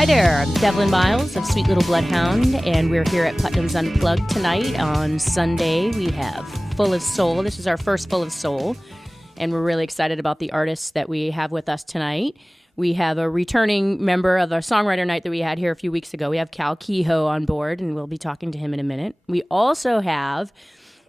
Hi there, I'm Devlin Miles of Sweet Little Bloodhound, and we're here at Putnam's Unplugged tonight. On Sunday, we have Full of Soul. This is our first Full of Soul, and we're really excited about the artists that we have with us tonight. We have a returning member of our songwriter night that we had here a few weeks ago. We have Kehoe on board, and we'll be talking to him in a minute. We also have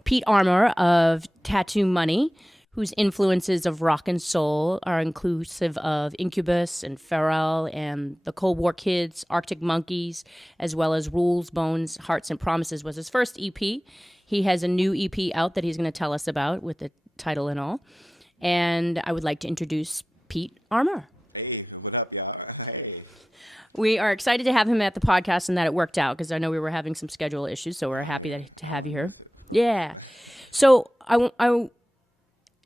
Pete Armour of Tattoo Money, whose influences of rock and soul are inclusive of Incubus and Pharrell and the Cold War Kids, Arctic Monkeys, as well as Rules, Bones, Hearts, and Promises was his first EP. He has a new EP out that he's going to tell us about with the title and all. And I would like to introduce Pete Armour. Hey, what up, y'all? Hey. We are excited to have him at the podcast and that it worked out because I know we were having some schedule issues, so we're happy to have you here. Yeah. So I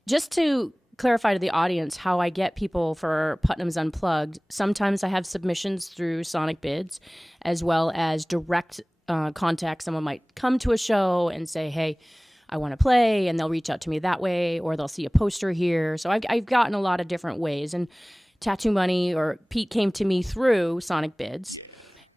just to clarify to the audience how I get people for Putnam's Unplugged, sometimes I have submissions through Sonic Bids as well as direct contact. Someone might come to a show and say, hey, I want to play, and they'll reach out to me that way, or they'll see a poster here. So I've gotten a lot of different ways. And Tattoo Money, or Pete, came to me through Sonic Bids.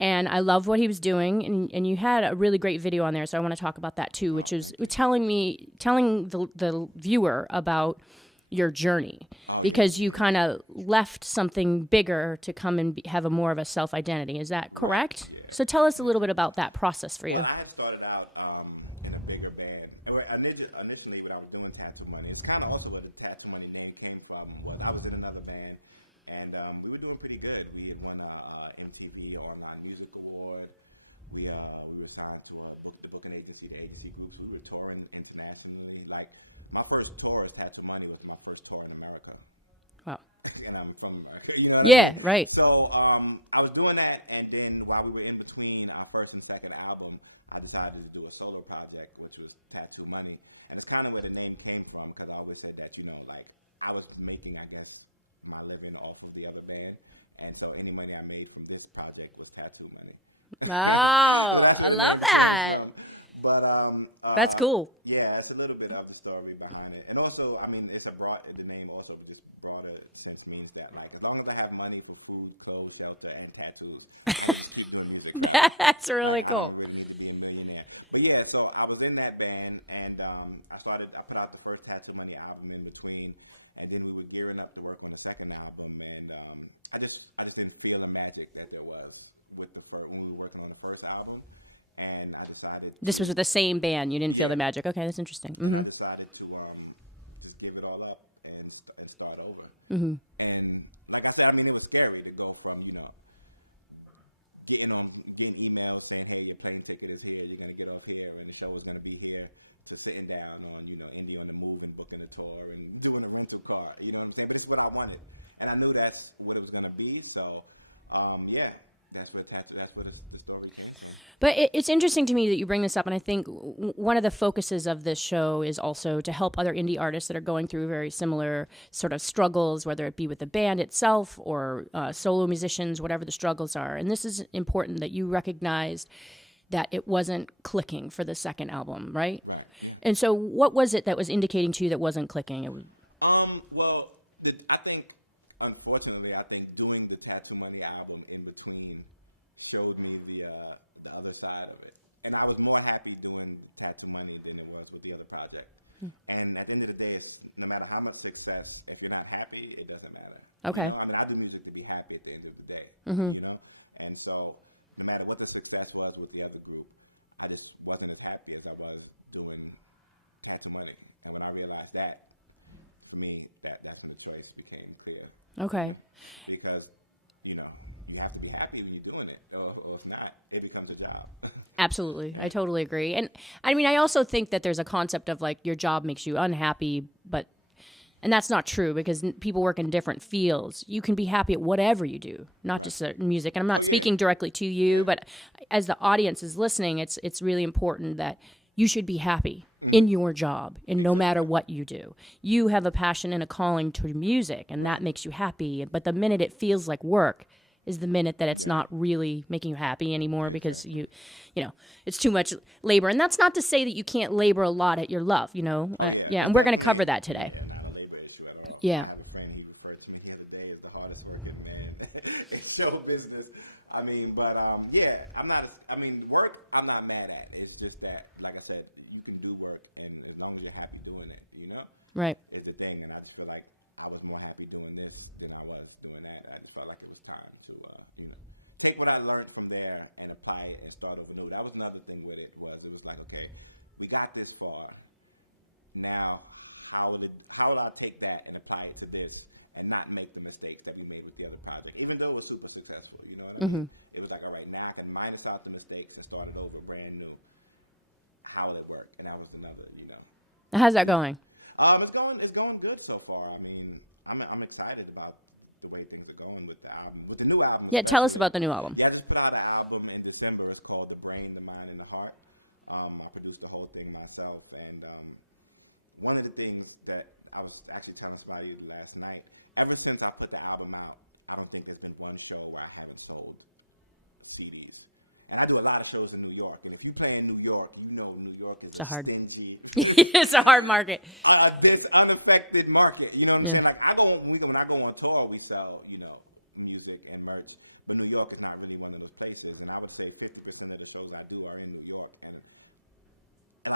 And I love what he was doing, and you had a really great video on there, so I want to talk about that too, which is telling the viewer about your journey, because you kind of left something bigger to come and have a more of a self-identity. Is that correct? So tell us a little bit about that process for you. Well, I started out in a bigger band. Initially, when I was doing Tattoo Money, it's kind of also where the Tattoo Money name came from. When I was in another band, and we were doing pretty good. We had won MTV Online Music Award. We were signed to the booking agency, the agency groups. We were touring internationally. Like, my first tour as Tattoo Money was my first tour in America. Wow. And I'm from America. You know? Yeah, right. So I was doing that, and then while we were in between our first and second album, I decided to do a solo project, which was Tattoo Money. And it's kind of where the name came from, because I always said that, like, I was making, I guess, my living off of the other band. And so any money I made from this project was Tattoo Money. Wow, I love that. But that's cool. Yeah, it's a little bit of the story behind it. And also, I mean, the name also just broader sense means that, like, as long as I have money for food, clothes, shelter, and tattoos. That's really cool. But yeah, so I was in that band, and I put out the first Tattoo Money album in between, and then we were gearing up to work on the second album, and I just didn't feel the magic that there was when we were working on the first album, and I decided. This was with the same band. You didn't feel the magic. Okay, that's interesting. Mm-hmm. I decided to just give it all up and start over. Mm-hmm. And like I said, I mean, it was scary to go from getting emails saying, hey, your plane ticket is here, you're going to get off here, and the show is going to be here, to sitting down on, Indie on the Move and booking a tour and doing a rental car, you know what I'm saying? But it's what I wanted. And I knew that's what it was going to be, so, yeah, that's where the story came from. But it's interesting to me that you bring this up, and I think one of the focuses of this show is also to help other indie artists that are going through very similar sort of struggles, whether it be with the band itself or solo musicians, whatever the struggles are. And this is important that you recognized that it wasn't clicking for the second album, right? Right. And so what was it that was indicating to you that wasn't clicking? Well, I think, unfortunately, doing the Tattoo Money album in between showed me the other side of it. And I was more happy doing Tattoo Money than it was with the other project. And at the end of the day, no matter how much success, if you're not happy, it doesn't matter. Okay. I mean, I do music to be happy at the end of the day, Mm-hmm. And so, no matter what the success was with the other group, I just wasn't as happy as I was doing Tattoo Money. And when I realized that, for me, that's when the choice became clear. Okay. Because, you have to be happy when you're doing it, or if not, it becomes a job. Absolutely. I totally agree. And I mean, I also think that there's a concept of like your job makes you unhappy, and that's not true because people work in different fields. You can be happy at whatever you do, not just music. And I'm not speaking directly to you, but as the audience is listening, it's really important that you should be happy in your job and no matter what you do. You have a passion and a calling to music, and that makes you happy. But the minute it feels like work is the minute that it's not really making you happy anymore because it's too much labor. And that's not to say that you can't labor a lot at your love, Yeah, and we're going to cover that today. Yeah. Show business, I mean, but yeah, I'm not. I mean, work, I'm not mad at. It's just that, like I said, you can do work, and as long as you're happy doing it, you know, Right. it's a thing. And I just feel like I was more happy doing this than I was doing that. I just felt like it was time to, take what I learned from there and apply it and start over new. That was another thing with it. It was like, okay, we got this far. Now, how would I take that and apply it to this and not make the mistakes that we made with the other project, even though it was super successful, you know what I mean? It was like, all right, now I can minus out the mistakes and start it over brand new. How would it work? And that was another, How's that going? It's going good so far. I mean, I'm excited about the way things are going with the album, with the new album. Yeah, tell us about the new album. Yeah, I just put out an album in December. It's called The Brain, the Mind, and the Heart. I produced the whole thing myself, and one of the things that I was actually telling somebody last night, ever since I put the album out, I don't think there's been one show where I haven't sold CDs. And I do a lot of shows in New York, and if you play in New York, you know New York is stingy. It's a hard market. This unaffected market, you know what I'm saying? Like when I go on tour, we sell, music and merch, but New York is not really one of those places, and I would say 50% of the shows I do are in New York, and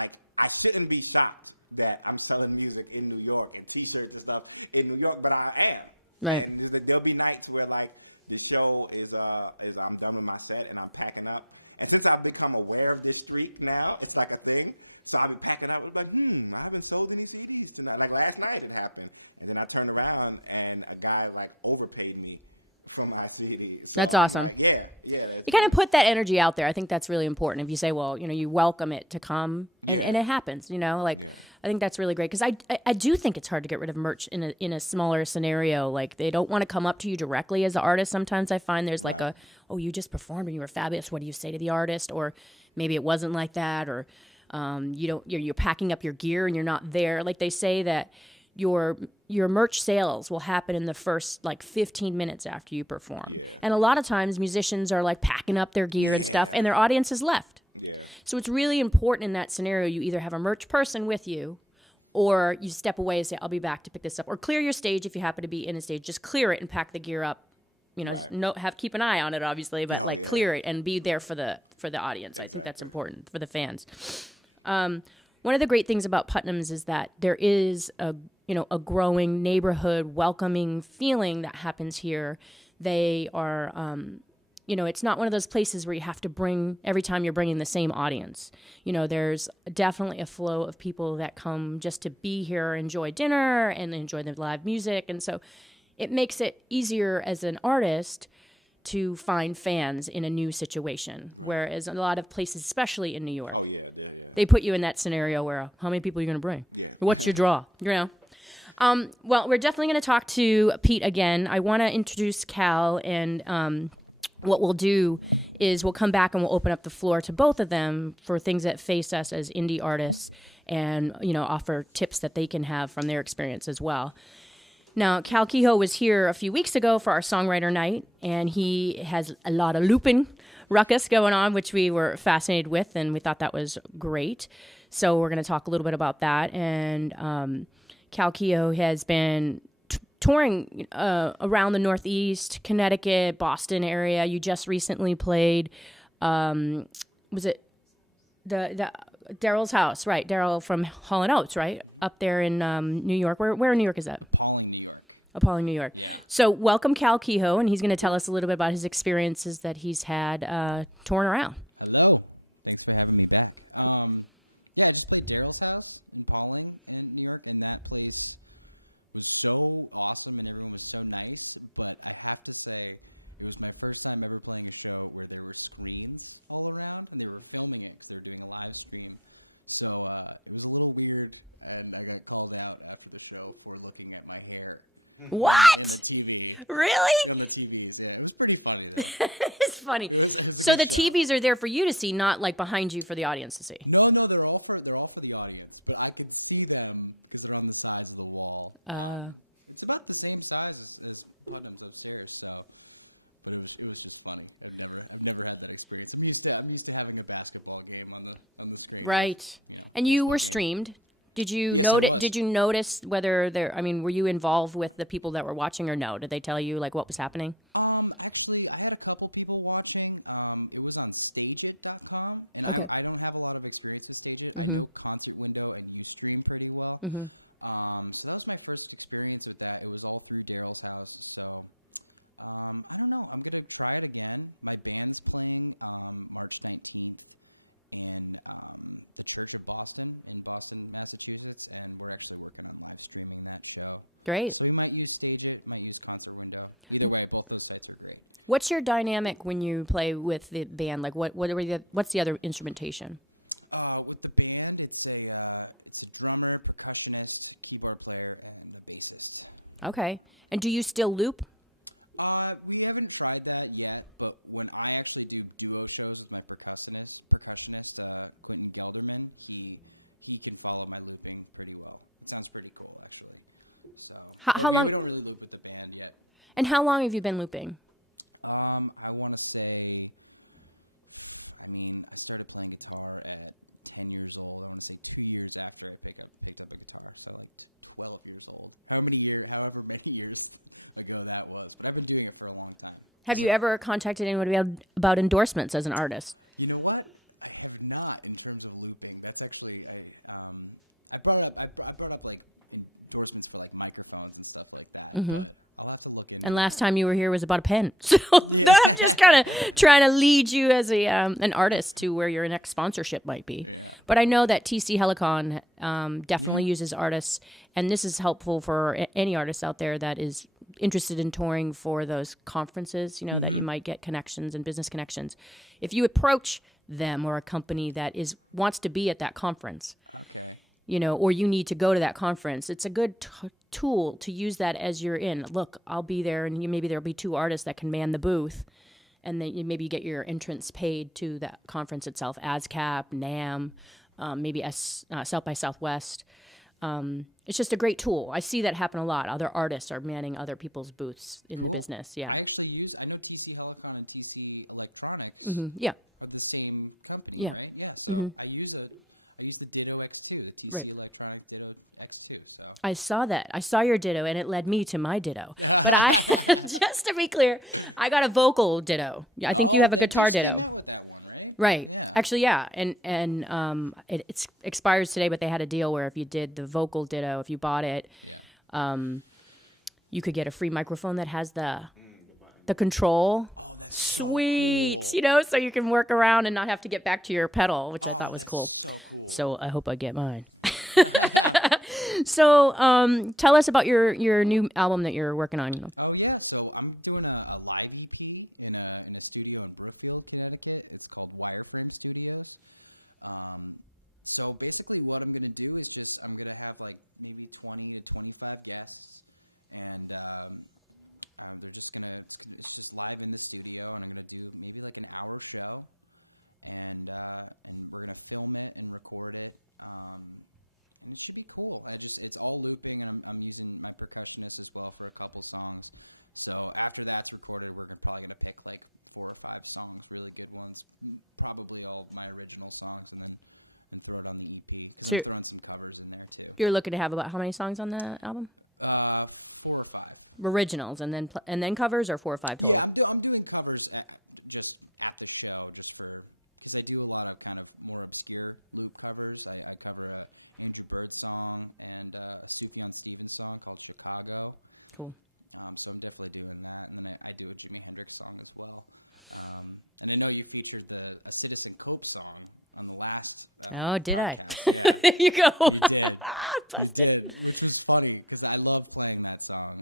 I shouldn't be shocked that I'm selling music in New York and t-shirts and stuff in New York, but I am. Right. And there'll be nights where like the show is I'm done with my set and I'm packing up, and since I've become aware of this streak now, it's like a thing. So I've been packing up and like, I haven't sold any CDs. And like last night it happened. And then I turned around and a guy like overpaid me for my CDs. So That's awesome. Yeah. You kind of put that energy out there. I think that's really important. If you say, well, you welcome it to come, and it happens, like, I think that's really great. Because I do think it's hard to get rid of merch in a smaller scenario. Like, they don't want to come up to you directly as an artist. Sometimes I find there's like you just performed and you were fabulous. What do you say to the artist? Or maybe it wasn't like that, or you're packing up your gear and you're not there. Like, they say that your merch sales will happen in the first like 15 minutes after you perform. And a lot of times musicians are like packing up their gear and stuff and their audience is left. So it's really important in that scenario. You either have a merch person with you or you step away and say, I'll be back to pick this up, or clear your stage. If you happen to be in a stage, just clear it and pack the gear up. Keep an eye on it, obviously, but like clear it and be there for the audience. I think that's important for the fans. One of the great things about Putnam's is that there is a growing neighborhood welcoming feeling that happens here. They are, it's not one of those places where you have to bring, every time you're bringing the same audience. There's definitely a flow of people that come just to be here, enjoy dinner, and enjoy the live music. And so it makes it easier as an artist to find fans in a new situation. Whereas a lot of places, especially in New York, they put you in that scenario where, how many people are you going to bring? What's your draw? Well, we're definitely going to talk to Pete again. I want to introduce Cal, and what we'll do is we'll come back and we'll open up the floor to both of them for things that face us as indie artists, and offer tips that they can have from their experience as well. Now, Cal Kehoe was here a few weeks ago for our songwriter night, and he has a lot of looping ruckus going on, which we were fascinated with, and we thought that was great. So we're going to talk a little bit about that. And Cal Kehoe has been touring around the Northeast, Connecticut, Boston area. You just recently played, was it the Daryl's house, right? Daryl from Hall & Oates, right? Up there in New York. Where in New York is that? Appalling, New York. So welcome Cal Kehoe, and he's going to tell us a little bit about his experiences that he's had touring around. What? Really? It's funny. So the TVs are there for you to see, not like behind you for the audience to see. No, they're all for the audience, but I can see them because they're on the sides of the wall. It's about the same time as one of the here, so I've never had that experience. I'm used to having a basketball game on the Right. And you were streamed. Did you notice whether were you involved with the people that were watching or no? Did they tell you like what was happening? Actually, I had a couple people watching. Okay. I don't have a lot of experience with stages. Mm-hmm. I know concept and know and stream pretty well. Mm-hmm. So that's my first experience with that. It was all through Daryl's house. So I don't know. I'm gonna try it again. My band's playing. We're singing in the church of Boston, Massachusetts, and we're actually looking at that show. Great. We might use stages when we go out the window. What's your dynamic when you play with the band? Like, what's the other instrumentation? With the band, it's a drummer, percussionist, keyboard player, and bassist. Okay. And do you still loop? We haven't tried that yet, but when I actually do duo shows with my percussionist that I'm really building in, he can follow my looping pretty well. Sounds pretty cool, actually. So, How long? we don't really loop with the band yet. And how long have you been looping? I want to say, I started playing guitar at 10 years old. I was 2 years after I picked up the guitar, so 12 years old. However many years, I think that was. I've been doing it for a long time. Have you ever contacted anybody about endorsements as an artist? You know what? I have not in terms of looping. That's actually, I brought up like endorsements for like microphones and stuff like that. Mm-hmm. And last time you were here was about a pen. So I'm just kind of trying to lead you as an artist to where your next sponsorship might be. But I know that TC Helicon definitely uses artists, and this is helpful for any artist out there that is interested in touring for those conferences, that you might get connections and business connections. If you approach them or a company that wants to be at that conference, or you need to go to that conference, it's a good tool to use that as you're in. Look, I'll be there, and maybe there'll be 2 artists that can man the booth, and then you maybe get your entrance paid to that conference itself, ASCAP, NAMM, maybe South by Southwest. It's just a great tool. I see that happen a lot. Other artists are manning other people's booths in the business. Yeah. I know TC Helicon and TC Electronic. Mm-hmm. Yeah. Of the same company. Yeah. Right? Yeah. Mm-hmm. I use a Ditto X2. It's Right. Electronic Ditto X2. So. I saw that. I saw your Ditto, and it led me to my Ditto. But just to be clear, I got a vocal Ditto. I think you have a guitar Ditto. Right. Actually, yeah. And it expires today, but they had a deal where if you did the vocal Ditto, if you bought it, you could get a free microphone that has the control. Sweet. So you can work around and not have to get back to your pedal, which I thought was cool. So I hope I get mine. So tell us about your new album that you're working on. Oh, yeah. So I'm doing a live EP in a studio in Brookfield, Connecticut. It's called Fireprint Studio. So basically what I'm going to do is I'm going to have like maybe 20 to 25 guests, and I'm just going to live in the studio. I'm going to do maybe like an hour show, and we're going to film it and record it. It should be cool. And it's all looping. I'm using my percussionist as well for a couple songs. So after that's recorded, we're probably going to pick like 4 or 5 songs, really good ones. Probably all my original songs, and throw it on the EP. So Throw in some covers in there too. you're looking to have about how many songs on the album? 4 or 5. Originals and then covers, or 4 or 5 total? I'm doing covers now. Just practice out. I do a lot of kind of more obscure covers. Like I cover a Future Birth song and a Stephen Stevens song called Chicago. Cool. So I'm definitely doing that. And then I do a Jimi Hendrix song as well. And I know you featured the Citizen Cope song on the last. Oh, did I? There you go. Busted. It's funny because I love playing that song.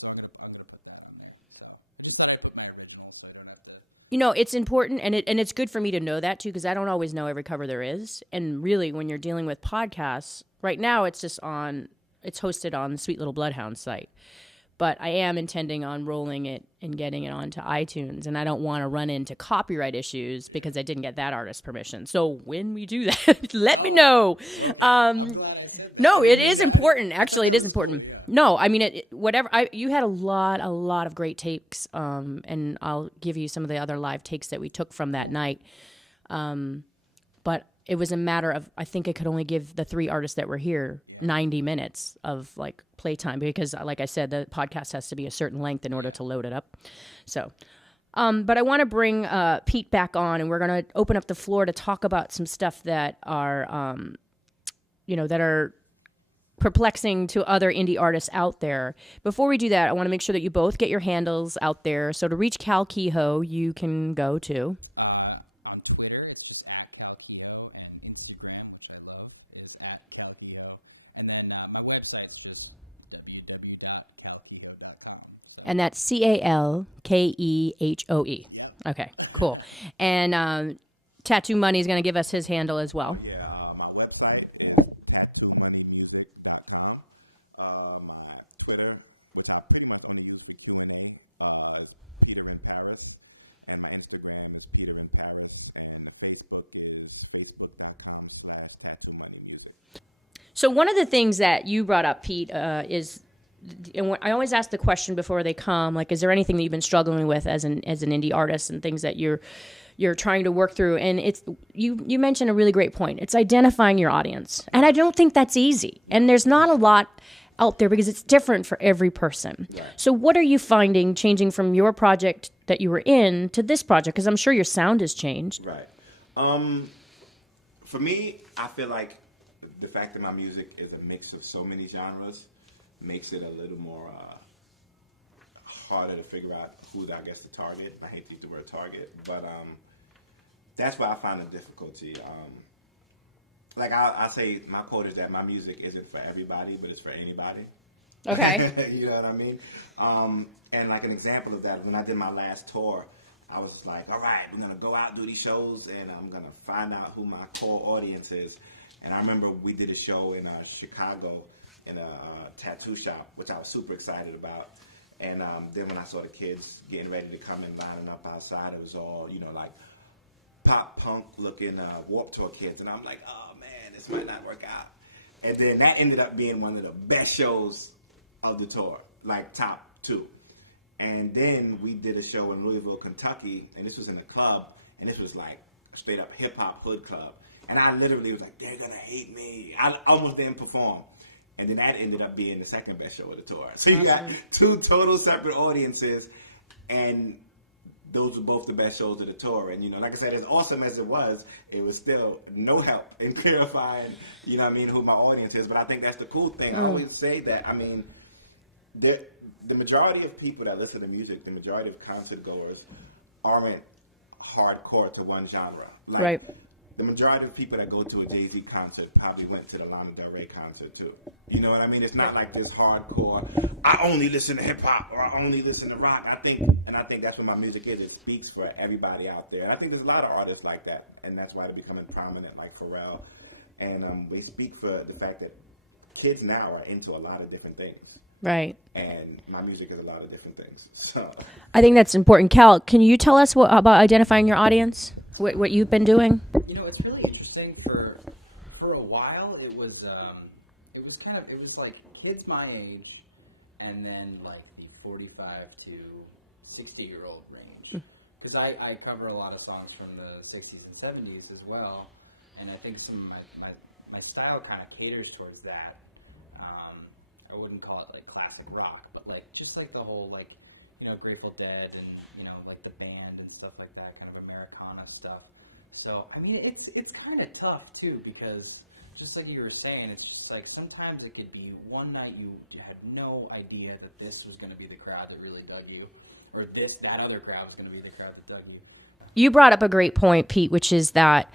So I'm going to put that on there. Just play it with my originals that are not the. It's important, and it's good for me to know that too, because I don't always know every cover there is. And really, when you're dealing with podcasts, right now it's hosted on the Sweet Little Bloodhound site. But I am intending on rolling it and getting it onto iTunes, and I don't want to run into copyright issues because I didn't get that artist's permission. So when we do that, let me know. No, it is important. Actually, it is important. No, I mean, you had a lot of great takes, and I'll give you some of the other live takes that we took from that night. But it was a matter of, I think I could only give the 3 artists that were here 90 minutes of like playtime because, like I said, the podcast has to be a certain length in order to load it up. So But I want to bring Pete back on, and we're going to open up the floor to talk about some stuff that are, that are perplexing to other indie artists out there. Before we do that, I want to make sure that you both get your handles out there. So to reach Cal Kehoe, you can go to. And that's CalKehoe. Okay, cool. And Tattoo Money is going to give us his handle as well. Yeah, my website, tattoomoney.com. Twitter, I pick one of Peter in Paris, and my Instagram is Peter in Paris, and Facebook is facebook.com/tattoomoneymusic. So one of the things that you brought up, Pete, is, and I always ask the question before they come, like, is there anything that you've been struggling with as an indie artist, and things that you're trying to work through? And it's you mentioned a really great point. It's identifying your audience, and I don't think that's easy. And there's not a lot out there because it's different for every person. Right. So what are you finding changing from your project that you were in to this project? Because I'm sure your sound has changed. Right. For me, I feel like the fact that my music is a mix of so many genres makes it a little more harder to figure out who I guess to target. I hate to use the word target, but that's where I find the difficulty. Like I say, my quote is that my music isn't for everybody, but it's for anybody. Okay. You know what I mean? And like an example of that, when I did my last tour, I was like, all right, we're going to go out and do these shows, and I'm going to find out who my core audience is. And I remember we did a show in Chicago in a tattoo shop, which I was super excited about. And then when I saw the kids getting ready to come and lining up outside, it was all, like pop punk looking Warped Tour kids. And I'm like, oh man, this might not work out. And then that ended up being one of the best shows of the tour, like top 2. And then we did a show in Louisville, Kentucky, and this was in a club, and this was like a straight up hip hop hood club. And I literally was like, they're gonna hate me. I almost didn't perform. And then that ended up being the second best show of the tour. So you got 2 total separate audiences, and those were both the best shows of the tour. And, like I said, as awesome as it was still no help in clarifying, who my audience is. But I think that's the cool thing. I always say that, the majority of people that listen to music, the majority of concert goers aren't hardcore to one genre. Like, right. The majority of people that go to a Jay-Z concert probably went to the Lana Del Rey concert too. You know what I mean? It's not like this hardcore, I only listen to hip hop or I only listen to rock. I think that's what my music is. It speaks for everybody out there. And I think there's a lot of artists like that. And that's why they're becoming prominent, like Pharrell. And they speak for the fact that kids now are into a lot of different things. Right. And my music is a lot of different things. So I think that's important. Cal, can you tell us about identifying your audience? What you've been doing? It's really interesting. For a while, it was like kids my age, and then like the 45 to 60-year-old range. Because I cover a lot of songs from the 60s and 70s as well, and I think some of my style kind of caters towards that. I wouldn't call it like classic rock, but like just like the whole like Grateful Dead and like the band and stuff like that, kind of Americana stuff. So it's kind of tough too, because just like you were saying, it's just like sometimes it could be one night you had no idea that this was going to be the crowd that really dug you, or that other crowd was going to be the crowd that dug you. You brought up a great point, Pete, which is that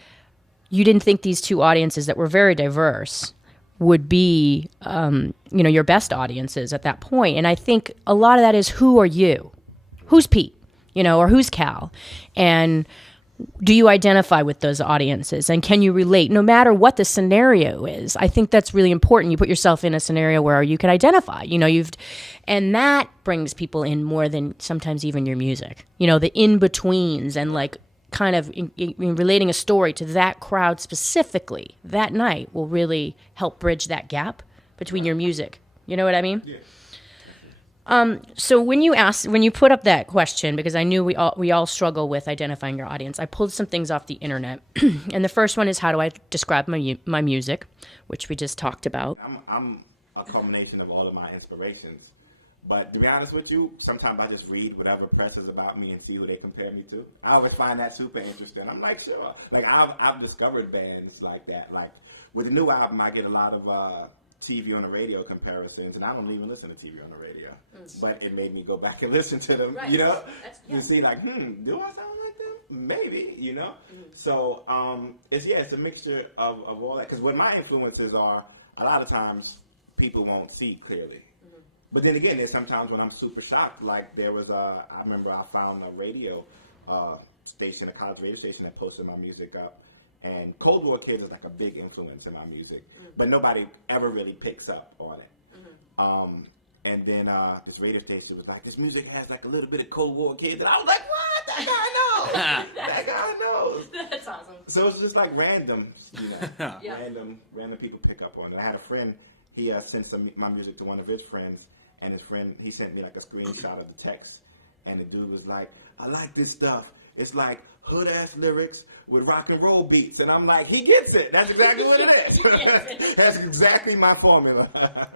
you didn't think these 2 audiences that were very diverse would be, your best audiences at that point. And I think a lot of that is, who are you? Who's Pete? Or who's Cal? And do you identify with those audiences? And can you relate, no matter what the scenario is? I think that's really important. You put yourself in a scenario where you can identify, and that brings people in more than sometimes even your music. The in-betweens and like kind of in relating a story to that crowd specifically that night will really help bridge that gap between your music. You know what I mean? Yeah. So when you put up that question, because I knew we all struggle with identifying your audience, I pulled some things off the internet. And the first one is, how do I describe my music, which we just talked about. I'm a culmination of all of my inspirations. But to be honest with you, sometimes I just read whatever press is about me and see who they compare me to. I always find that super interesting. I'm like, sure. Like I've discovered bands like that. Like with the new album, I get a lot of TV on the radio comparisons, and I don't even listen to TV on the radio. But it made me go back and listen to them, Right. you know, Yeah. to see like, do I sound like them? Maybe, you know. So it's a mixture of all that. Because what my influences are, a lot of times people won't see clearly. But then again, there's sometimes when I'm super shocked. Like there was I remember I found a radio station, a college radio station that posted my music up. And Cold War Kids is like a big influence in my music. But nobody ever really picks up on it. And then this radio station was like, this music has like a little bit of Cold War Kids. And I was like, what? That guy knows. That guy knows. That's awesome. So it's just like random, you know, Yeah. random people pick up on it. I had a friend, he sent my music to one of his friends. And his friend, he sent me like a screenshot of the text, and the dude was like, I like this stuff. It's like hood-ass lyrics with rock and roll beats. And I'm like, he gets it. That's exactly what it is. That's exactly my formula.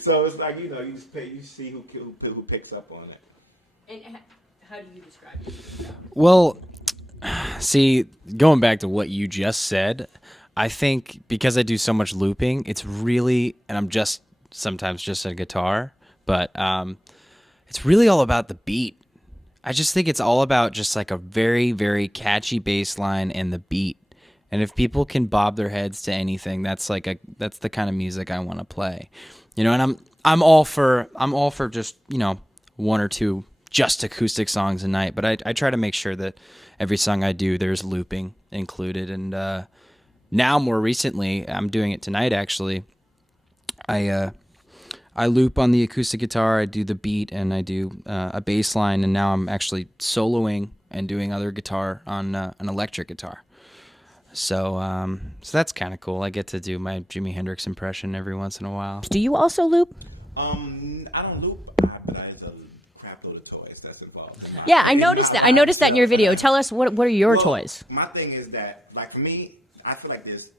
So it's like, you know, you see who picks up on it. And how do you describe it? Well, see, going back to what you just said, I think because I do so much looping, it's really, and I'm just sometimes just a guitar, but it's really all about the beat. I just think it's all about just like a very, very catchy bass line and the beat. And if people can bob their heads to anything, that's the kind of music I want to play. You know, and I'm all for just, you know, one or two just acoustic songs a night, but I try to make sure that every song I do there's looping included. And now more recently, I'm doing it tonight actually. I loop on the acoustic guitar, I do the beat, and I do a bass line, and now I'm actually soloing and doing other guitar on an electric guitar. So that's kind of cool. I get to do my Jimi Hendrix impression every once in a while. Do you also loop? I don't loop, but I use a crap load of toys that's involved. Yeah, I noticed that. I noticed that in your video. Tell us what are your toys? My thing is that, like for me, I feel like there's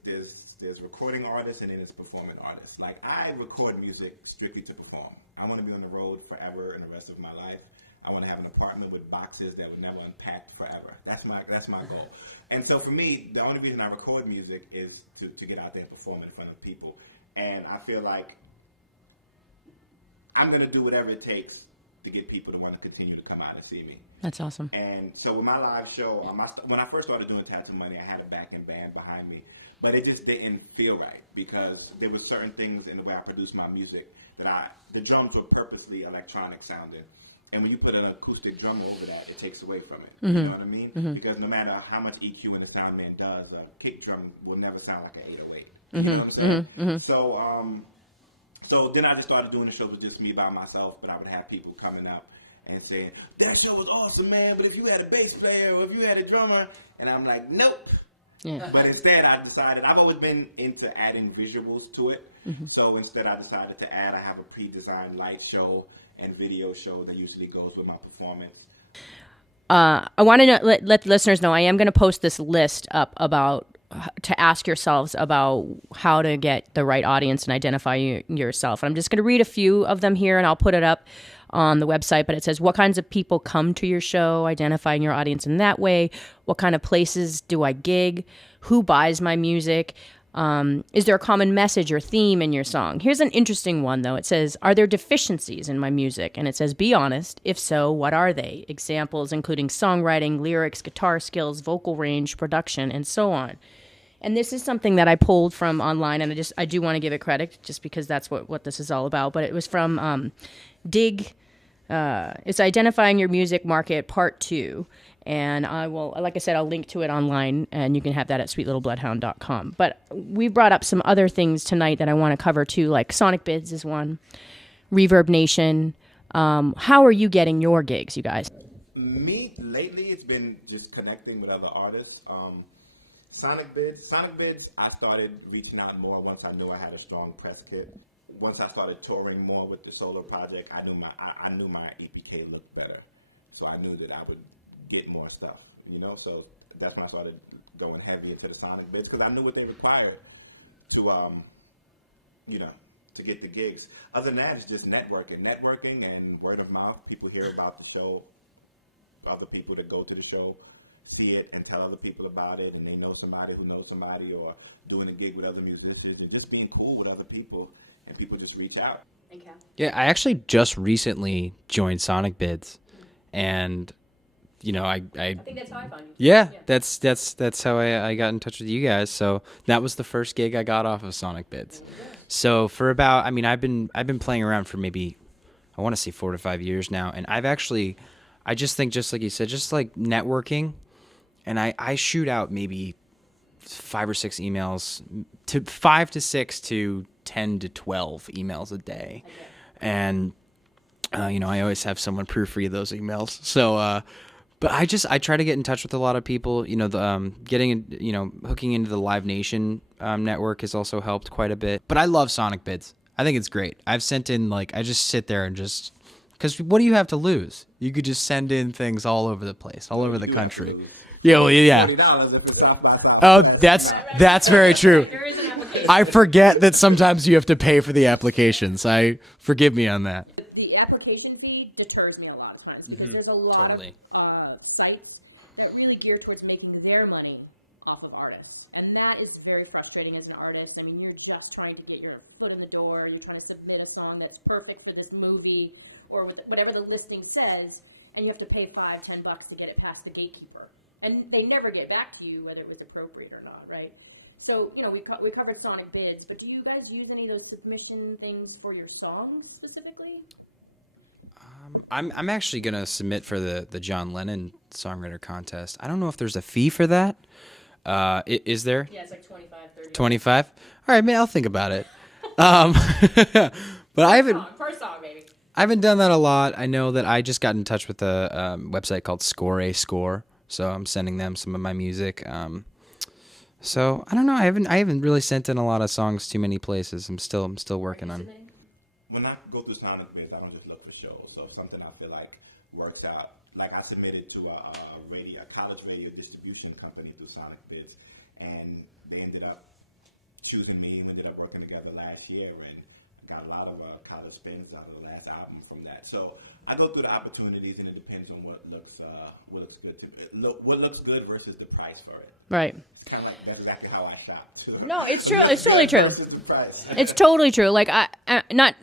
recording artists and then there's performing artists. Like I record music strictly to perform. I want to be on the road forever and the rest of my life. I want to have an apartment with boxes that would never unpack forever. That's my goal. And so for me, the only reason I record music is to get out there and perform in front of people. And I feel like I'm going to do whatever it takes to get people to want to continue to come out and see me. That's awesome. And so with my live show, when I first started doing Tattoo Money, I had a backing band behind me. But it just didn't feel right because there were certain things in the way I produced my music that the drums were purposely electronic sounding. And when you put an acoustic drum over that, it takes away from it. You know what I mean? Because no matter how much EQ and the sound man does, a kick drum will never sound like an 808. You know what I'm saying? So then I just started doing the show with just me by myself, but I would have people coming up and saying, that show was awesome, man, but if you had a bass player or if you had a drummer, and I'm like, nope. Yeah. But instead I decided, I've always been into adding visuals to it. So instead I decided to I have a pre-designed light show and video show that usually goes with my performance. I want to let listeners know I am going to post this list up about to ask yourselves about how to get the right audience and identify yourself. And I'm just going to read a few of them here and I'll put it up on the website, but it says, what kinds of people come to your show, identifying your audience in that way? What kind of places do I gig? Who buys my music? Is there a common message or theme in your song? Here's an interesting one, though. It says, are there deficiencies in my music? And it says, be honest. If so, what are they? Examples including songwriting, lyrics, guitar skills, vocal range, production, and so on. And this is something that I pulled from online, and I do want to give it credit just because that's what this is all about. But it was from Dig. It's Identifying Your Music Market Part 2. And I will, like I said, I'll link to it online, and you can have that at sweetlittlebloodhound.com. But we brought up some other things tonight that I want to cover too, like Sonic Bids is one, Reverb Nation. How are you getting your gigs, you guys? Me, lately, it's been just connecting with other artists. Sonic Bids, I started reaching out more once I knew I had a strong press kit. Once I started touring more with the solo project, I knew my EPK looked better. So I knew that I would get more stuff, you know? So that's when I started going heavy into the Sonic Bids because I knew what they required to, to get the gigs. Other than that, it's just networking and word of mouth. People hear about the show, other people that go to the show see it and tell other people about it, and they know somebody who knows somebody, or doing a gig with other musicians, and just being cool with other people, and people just reach out. Okay. Yeah, I actually just recently joined Sonic Bids, and you know, I think that's how I found you. yeah, that's how I got in touch with you guys. So that was the first gig I got off of Sonic Bids. So for about, I mean, I've been playing around for maybe, I want to say 4 to 5 years now, and I just think, just like you said, just like networking, and I shoot out maybe 5 or 6 emails, to 5 to 6 to 10 to 12 emails a day, and you know, I always have someone proofread those emails. So, but I try to get in touch with a lot of people. You know, hooking into the Live Nation network has also helped quite a bit. But I love Sonic Bids. I think it's great. I've sent in, like, I just sit there and just, because what do you have to lose? You could just send in things all over the place, all over the country. Yeah, well, yeah. Oh, that's very true. There is an application. I forget that sometimes you have to pay for the applications. Forgive me on that. The application fee deters me a lot of times because there's a lot of sites that really gear towards making their money off of artists, and that is very frustrating as an artist. I mean, you're just trying to get your foot in the door, you're trying to submit a song that's perfect for this movie or with whatever the listing says, and you have to pay $5-10 to get it past the gatekeeper, and they never get back to you whether it was appropriate or not, right? So, you know, we covered Sonic Bids, but do you guys use any of those submission things for your songs specifically? I'm actually gonna submit for the John Lennon songwriter contest. I don't know if there's a fee for that. Is there? Yeah, it's like 25, 30. 25? All right, man, I'll think about it. But I Per song, baby. haven't done that a lot. I know that I just got in touch with a website called Score A Score, so I'm sending them some of my music. So I don't know. I haven't really sent in a lot of songs to many places. I'm still working on. When I go through Sonic Bids, I don't just look for shows. So if something I feel like works out, like I submitted to a college radio distribution company through Sonic Bids, and they ended up choosing me, and we ended up working together last year, and got a lot of college spins out of the last album from that. So I go through the opportunities, and it depends on what looks good what looks good versus the price for it. Right. It's kind of like that's exactly how I shop. No, it's true. It's totally true. Versus the price. It's totally true. Like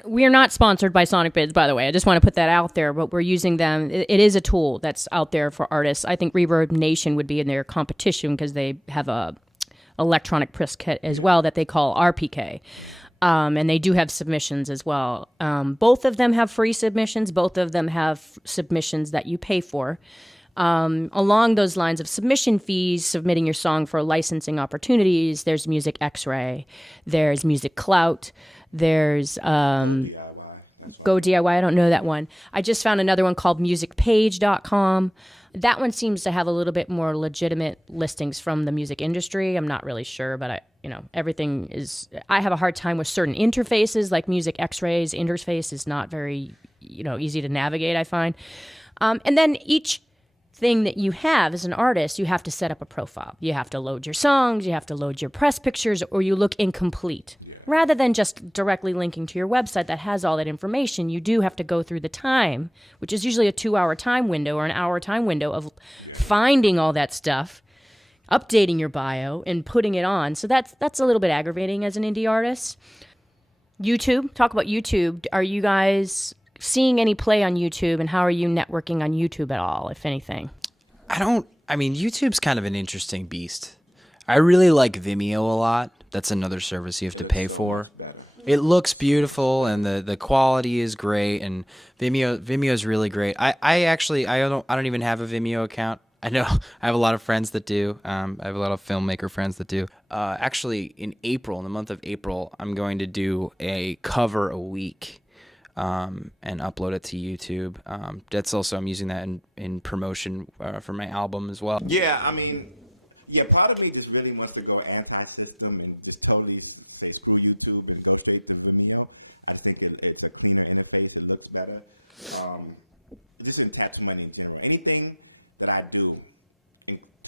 we are not sponsored by Sonic Bids, by the way. I just want to put that out there, but we're using them. It is a tool that's out there for artists. I think Reverb Nation would be in their competition because they have a electronic press kit as well that they call RPK. And they do have submissions as well. Both of them have free submissions. Both of them have submissions that you pay for. Along those lines of submission fees, submitting your song for licensing opportunities, there's Music X-Ray, there's Music Clout, there's Go DIY. I don't know that one. I just found another one called musicpage.com. That one seems to have a little bit more legitimate listings from the music industry. I'm not really sure, but everything is, I have a hard time with certain interfaces, like Music X-Ray's interface is not very, easy to navigate, I find. And then each thing that you have as an artist, you have to set up a profile. You have to load your songs, you have to load your press pictures, or you look incomplete. Rather than just directly linking to your website that has all that information, you do have to go through the time, which is usually a 2-hour time window or an hour time window of finding all that stuff, updating your bio, and putting it on. So that's a little bit aggravating as an indie artist. YouTube, talk about YouTube. Are you guys seeing any play on YouTube, and how are you networking on YouTube at all, if anything? YouTube's kind of an interesting beast. I really like Vimeo a lot. That's another service you have to pay for. It looks beautiful, and the quality is great, and Vimeo is really great. I don't even have a Vimeo account. I know I have a lot of friends that do. I have a lot of filmmaker friends that do. Actually, in the month of April, I'm going to do a cover a week. And upload it to YouTube. That's also, I'm using that in promotion for my album as well. Part of me just really wants to go anti-system and just totally say screw YouTube and go straight to Vimeo. I think it's a cleaner interface. It looks better. It just doesn't tax money in general. Anything that I do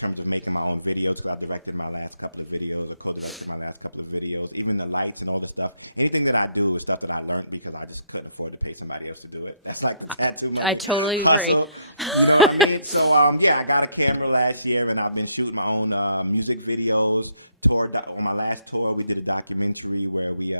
terms of making my own videos, because I directed my last couple of videos, or co-directed my last couple of videos, even the lights and all the stuff. Anything that I do is stuff that I learned because I just couldn't afford to pay somebody else to do it. That's like the tattoo. I totally agree. You know what I mean? So, yeah, I got a camera last year, and I've been shooting my own music videos. On my last tour, we did a documentary where we,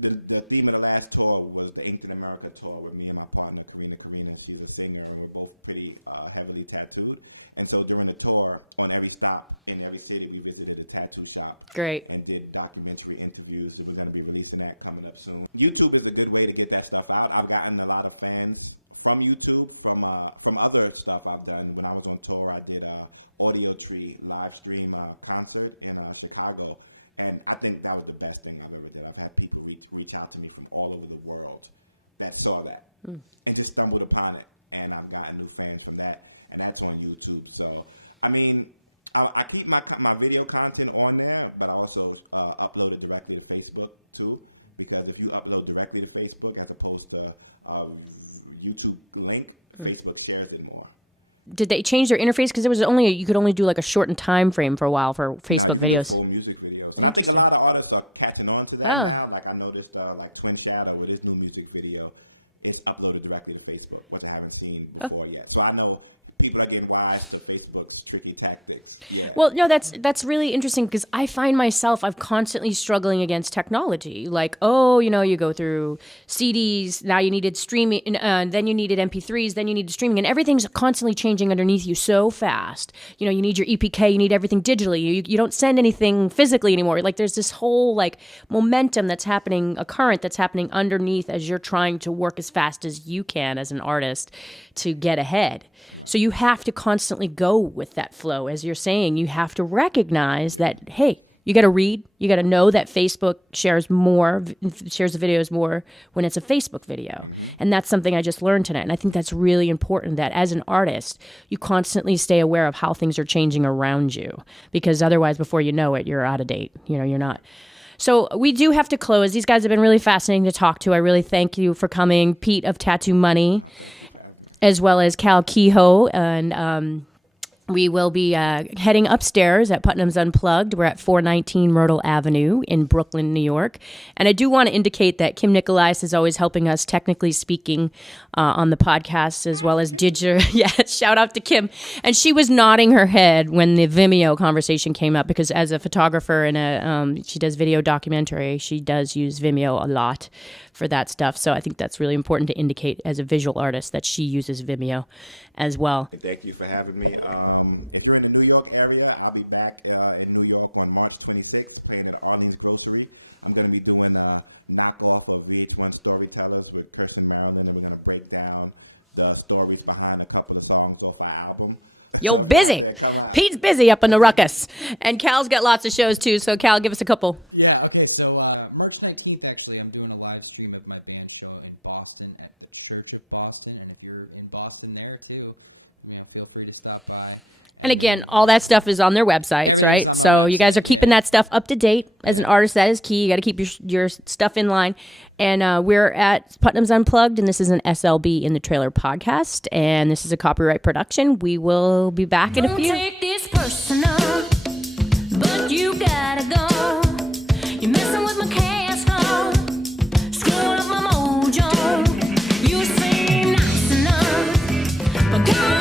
the theme of the last tour was the 8th in America tour with me and my partner, Karina. She's a singer. We're both pretty heavily tattooed. And so during the tour, on every stop in every city, we visited a tattoo shop. Great. And did documentary interviews. So we're going to be releasing that coming up soon. YouTube is a good way to get that stuff out. I've gotten a lot of fans from YouTube, from other stuff I've done. When I was on tour, I did Audio Tree live stream concert in Chicago. And I think that was the best thing I've ever did. I've had people reach out to me from all over the world that saw that and just stumbled upon it. And I've gotten new fans from that. And that's on YouTube. So, I mean, I keep my video content on there, but I also upload it directly to Facebook, too. Because if you upload directly to Facebook as opposed to YouTube link, Facebook shares it more. Did they change their interface? Because there was only you could only do like a shortened time frame for a while for Facebook videos. Whole music videos. So interesting. I think a lot of artists are catching on to that now. Like I noticed, like Twin Shadow with his new music video, it's uploaded directly to Facebook, which I haven't seen before yet. So I know people are getting wise to Facebook's tricky tactics. Yeah. Well, no, that's really interesting because I find myself, I'm constantly struggling against technology. Like, you go through CDs, now you needed streaming, then you needed MP3s, then you needed streaming, and everything's constantly changing underneath you so fast. You need your EPK, you need everything digitally. You don't send anything physically anymore. Like, there's this whole, like, momentum that's happening, a current that's happening underneath as you're trying to work as fast as you can as an artist to get ahead. So you have to constantly go with that flow. As you're saying, you have to recognize that, hey, you got to read. You got to know that Facebook shares the videos more when it's a Facebook video. And that's something I just learned tonight. And I think that's really important that as an artist, you constantly stay aware of how things are changing around you. Because otherwise, before you know it, you're out of date. You're not. So we do have to close. These guys have been really fascinating to talk to. I really thank you for coming, Pete of Tattoo Money, as well as Cal Kehoe, and we will be heading upstairs at Putnam's Unplugged. We're at 419 Myrtle Avenue in Brooklyn, New York. And I do want to indicate that Kim Nicolais is always helping us, technically speaking, on the podcast, as well as Didger. Yeah, shout out to Kim. And she was nodding her head when the Vimeo conversation came up, because as a photographer and she does video documentary, she does use Vimeo a lot for that stuff. So I think that's really important to indicate as a visual artist that she uses Vimeo as well. Thank you for having me. If you're in the New York area, I'll be back in New York on March 26th, playing at Arlene's Grocery. I'm going to be doing a knockoff of VH1 Storytellers with Kirsten Maryland, and I'm going to break down the stories behind a couple of songs off our album. Yo, busy. Pete's busy up in the ruckus. And Cal's got lots of shows too, so Cal, give us a couple. Yeah, okay, so March 19th, actually, I'm doing a live stream of my band show in Boston at the Church of Boston. And if you're in Boston there too, feel free to stop by. And again, all that stuff is on their websites, right? So you guys are keeping that stuff up to date. As an artist, that is key. You got to keep your stuff in line. And we're at Putnam's Unplugged, and this is an SLB in the Trailer podcast. And this is a copyright production. We will be back in a few. Don't take this personal, but you gotta go. You're messing with my cash flow, screwing up my mojo. You seem nice enough, but God